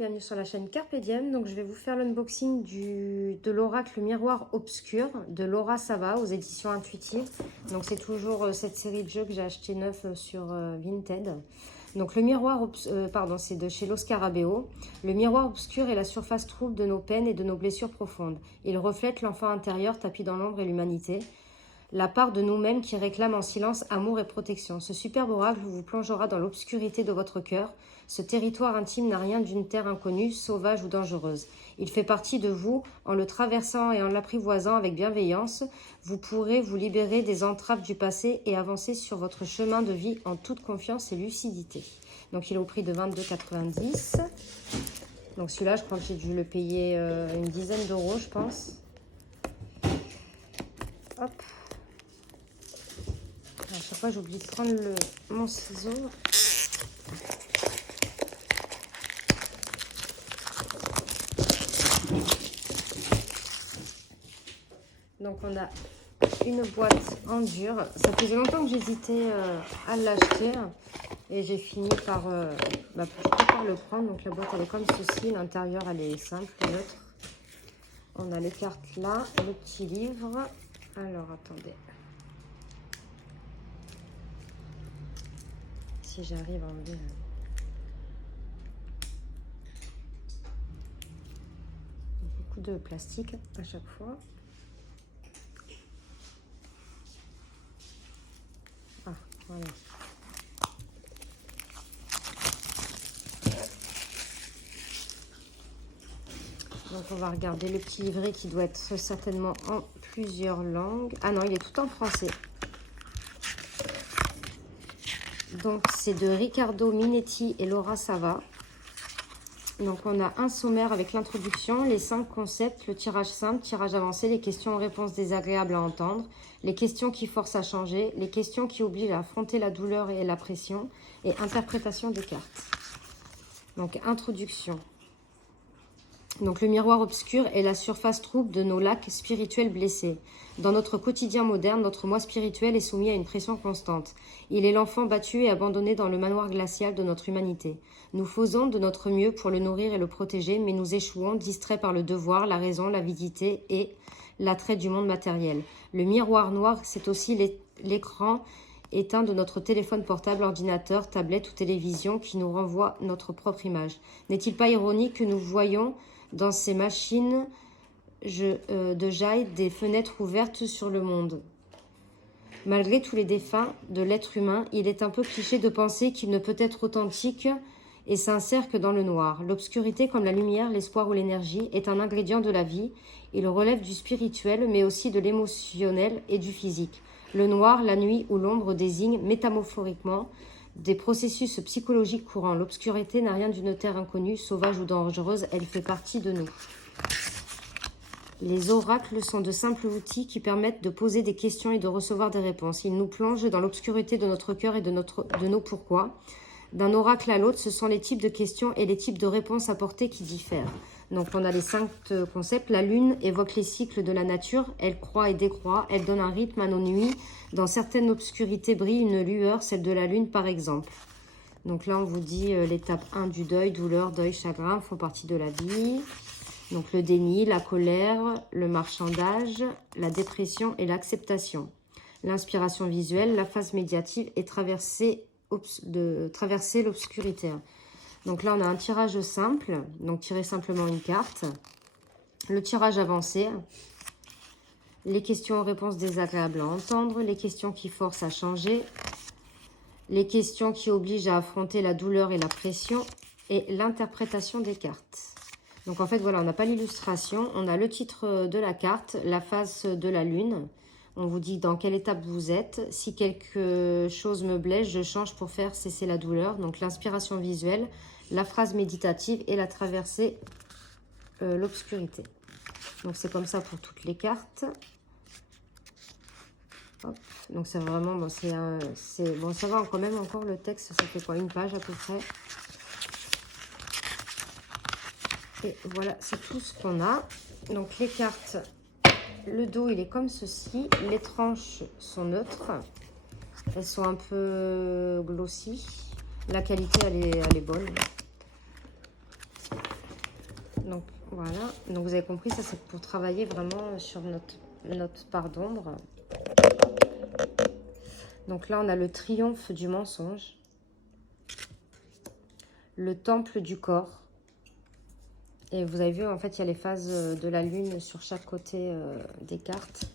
bienvenue sur la chaîne Carpe Diem. Donc je vais vous faire l'unboxing de l'oracle Miroir Obscur de Laura Sava aux éditions Intuitives. Donc c'est toujours cette série de jeux que j'ai acheté neuf sur Vinted. Donc le miroir, c'est de chez Los Scarabeo. Le miroir obscur est la surface trouble de nos peines et de nos blessures profondes. Il reflète l'enfant intérieur tapi dans l'ombre et l'humanité. La part de nous-mêmes qui réclame en silence amour et protection. Ce superbe oracle vous plongera dans l'obscurité de votre cœur. Ce territoire intime n'a rien d'une terre inconnue, sauvage ou dangereuse. Il fait partie de vous. En le traversant et en l'apprivoisant avec bienveillance, vous pourrez vous libérer des entraves du passé et avancer sur votre chemin de vie en toute confiance et lucidité. Donc il est au prix de 22,90 €. Donc celui-là, je crois que j'ai dû le payer une dizaine d'euros, je pense. Hop. À chaque fois, j'oublie de prendre mon ciseau. Donc, on a une boîte en dur. Ça faisait longtemps que j'hésitais à l'acheter. Et j'ai fini par le prendre. Donc, la boîte, elle est comme ceci. L'intérieur, elle est simple, neutre. On a les cartes là, le petit livre. Alors, attendez. Si j'arrive à enlever beaucoup de plastique à chaque fois. Ah, voilà. Donc on va regarder le petit livret qui doit être certainement en plusieurs langues. Ah non, il est tout en français. Donc c'est de Riccardo Minetti et Laura Sava. Donc on a un sommaire avec l'introduction, les 5 concepts, le tirage simple, tirage avancé, les questions-réponses désagréables à entendre, les questions qui forcent à changer, les questions qui obligent à affronter la douleur et la pression, et interprétation des cartes. Donc introduction. Donc le miroir obscur est la surface trouble de nos lacs spirituels blessés. Dans notre quotidien moderne, notre moi spirituel est soumis à une pression constante. Il est l'enfant battu et abandonné dans le manoir glacial de notre humanité. Nous faisons de notre mieux pour le nourrir et le protéger, mais nous échouons, distraits par le devoir, la raison, l'avidité et l'attrait du monde matériel. Le miroir noir, c'est aussi l'écran éteint de notre téléphone portable, ordinateur, tablette ou télévision qui nous renvoie notre propre image. N'est-il pas ironique que nous voyons dans ces machines de jaille des fenêtres ouvertes sur le monde? Malgré tous les défauts de l'être humain, il est un peu cliché de penser qu'il ne peut être authentique et sincère que dans le noir. L'obscurité, comme la lumière, l'espoir ou l'énergie, est un ingrédient de la vie. Il relève du spirituel, mais aussi de l'émotionnel et du physique. Le noir, la nuit ou l'ombre désignent métaphoriquement des processus psychologiques courants. L'obscurité n'a rien d'une terre inconnue, sauvage ou dangereuse, elle fait partie de nous. Les oracles sont de simples outils qui permettent de poser des questions et de recevoir des réponses. Ils nous plongent dans l'obscurité de notre cœur et de nos pourquoi. D'un oracle à l'autre, ce sont les types de questions et les types de réponses apportées qui diffèrent. Donc on a les 5 concepts. La lune évoque les cycles de la nature. Elle croît et décroît. Elle donne un rythme à nos nuits. Dans certaines obscurités brille une lueur, celle de la lune par exemple. Donc là on vous dit l'étape 1 du deuil, douleur, deuil, chagrin font partie de la vie. Donc le déni, la colère, le marchandage, la dépression et l'acceptation. L'inspiration visuelle, la phase médiative et traverser l'obscurité. Donc là, on a un tirage simple, donc tirer simplement une carte. Le tirage avancé, les questions-réponses désagréables à entendre, les questions qui forcent à changer, les questions qui obligent à affronter la douleur et la pression, et l'interprétation des cartes. Donc en fait, voilà, on n'a pas l'illustration, on a le titre de la carte, la phase de la lune. On vous dit dans quelle étape vous êtes. Si quelque chose me blesse, je change pour faire cesser la douleur. Donc l'inspiration visuelle, la phrase méditative et la traversée, l'obscurité. Donc c'est comme ça pour toutes les cartes. Hop. Donc c'est vraiment, bon, ça va quand même encore le texte, ça fait quoi, une page à peu près. Et voilà, c'est tout ce qu'on a. Donc les cartes... Le dos, il est comme ceci. Les tranches sont neutres. Elles sont un peu glossy. La qualité, elle est bonne. Donc voilà, donc vous avez compris, ça c'est pour travailler vraiment sur notre part d'ombre. Donc là on a le triomphe du mensonge, le temple du corps. Et vous avez vu, en fait, il y a les phases de la lune sur chaque côté des cartes.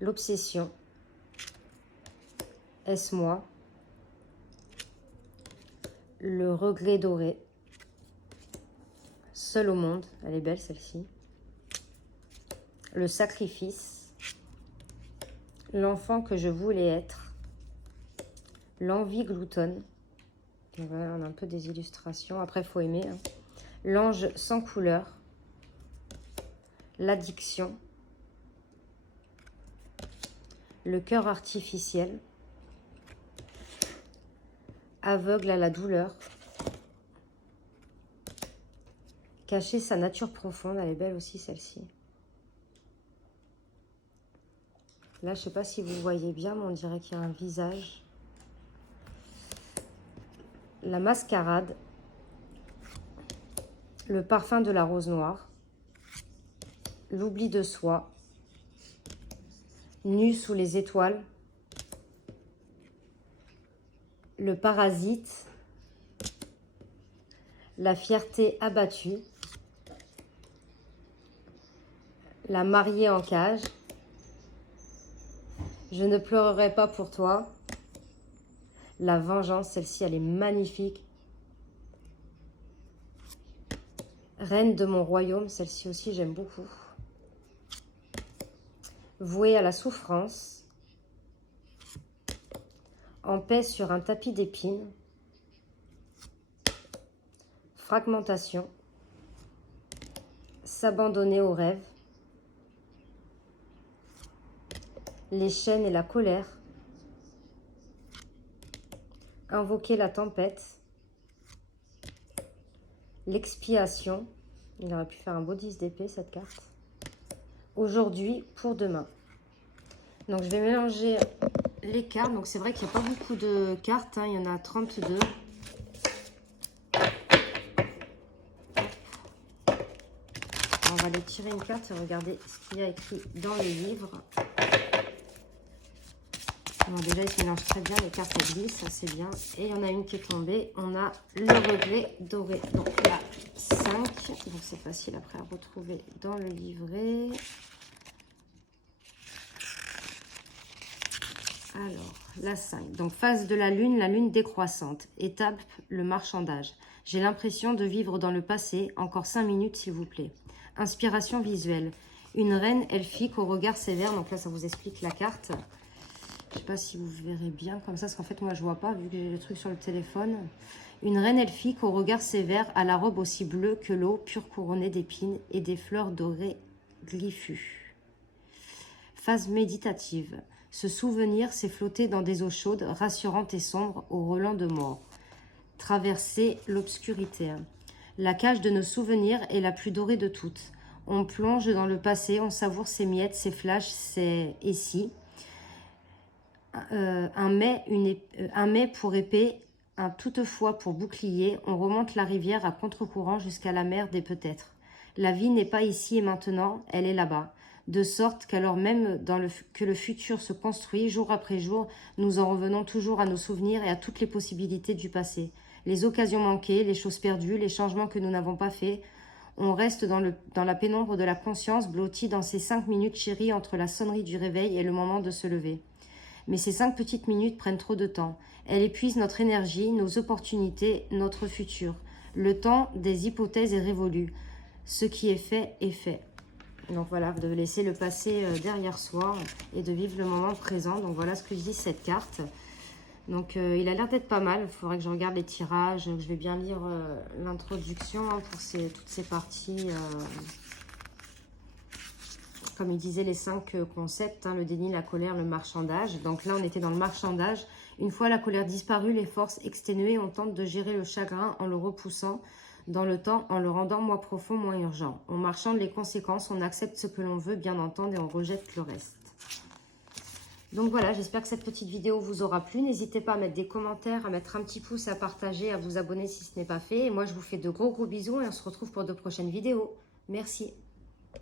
L'obsession. Est-ce moi? Le regret doré. Seul au monde. Elle est belle, celle-ci. Le sacrifice. L'enfant que je voulais être. L'envie gloutonne. Voilà, on a un peu des illustrations. Après, il faut aimer. Hein. L'ange sans couleur. L'addiction. Le cœur artificiel. Aveugle à la douleur. Cacher sa nature profonde. Elle est belle aussi, celle-ci. Là, je ne sais pas si vous voyez bien, mais on dirait qu'il y a un visage. La mascarade. Le parfum de la rose noire. L'oubli de soi. Nu sous les étoiles. Le parasite. La fierté abattue. La mariée en cage. Je ne pleurerai pas pour toi. La vengeance, celle-ci, elle est magnifique. Reine de mon royaume, celle-ci aussi, j'aime beaucoup. Vouée à la souffrance. En paix sur un tapis d'épines. Fragmentation. S'abandonner au rêve. Les chaînes et la colère. Invoquer la tempête. L'expiation. Il aurait pu faire un beau 10 d'épée, cette carte. Aujourd'hui pour demain. Donc, je vais mélanger les cartes. Donc, c'est vrai qu'il n'y a pas beaucoup de cartes. Hein. Il y en a 32. On va aller tirer une carte et regarder ce qu'il y a écrit dans le livre. Bon, déjà, il se mélange très bien. Les cartes, elles glissent, ça c'est bien. Et il y en a une qui est tombée. On a le regret doré. Donc, la 5. Donc, c'est facile après à retrouver dans le livret. Alors, la 5. Donc, phase de la lune décroissante. Étape, le marchandage. J'ai l'impression de vivre dans le passé. Encore 5 minutes, s'il vous plaît. Inspiration visuelle. Une reine elfique au regard sévère. Donc là, ça vous explique la carte. Je ne sais pas si vous verrez bien comme ça, parce qu'en fait, moi, je ne vois pas, vu que j'ai le truc sur le téléphone. Une reine elfique au regard sévère, à la robe aussi bleue que l'eau, pure couronnée d'épines et des fleurs dorées glyphues. Phase méditative. Ce souvenir s'est flotté dans des eaux chaudes, rassurantes et sombres, au relent de mort. Traverser l'obscurité. La cage de nos souvenirs est la plus dorée de toutes. On plonge dans le passé, on savoure ses miettes, ses flashs, ses et si. Un mets pour épée, un toutefois pour bouclier. On remonte la rivière à contre-courant jusqu'à la mer des peut-être. La vie n'est pas ici et maintenant, elle est là-bas. De sorte qu'alors même que le futur se construit, jour après jour, nous en revenons toujours à nos souvenirs et à toutes les possibilités du passé. Les occasions manquées, les choses perdues, les changements que nous n'avons pas faits. On reste dans la pénombre de la conscience, blotti dans ces 5 minutes chéries entre la sonnerie du réveil et le moment de se lever. Mais ces 5 petites minutes prennent trop de temps. Elles épuisent notre énergie, nos opportunités, notre futur. Le temps des hypothèses est révolu. Ce qui est fait est fait. Donc voilà, de laisser le passé derrière soi et de vivre le moment présent. Donc voilà ce que je dis cette carte. Donc il a l'air d'être pas mal. Il faudrait que je regarde les tirages. Je vais bien lire l'introduction hein, pour toutes ces parties. Comme il disait, les 5 concepts, hein, le déni, la colère, le marchandage. Donc là, on était dans le marchandage. Une fois la colère disparue, les forces exténuées, on tente de gérer le chagrin en le repoussant dans le temps, en le rendant moins profond, moins urgent. On marchande les conséquences, on accepte ce que l'on veut bien entendre et on rejette le reste. Donc voilà, j'espère que cette petite vidéo vous aura plu. N'hésitez pas à mettre des commentaires, à mettre un petit pouce, à partager, à vous abonner si ce n'est pas fait. Et moi, je vous fais de gros bisous et on se retrouve pour de prochaines vidéos. Merci.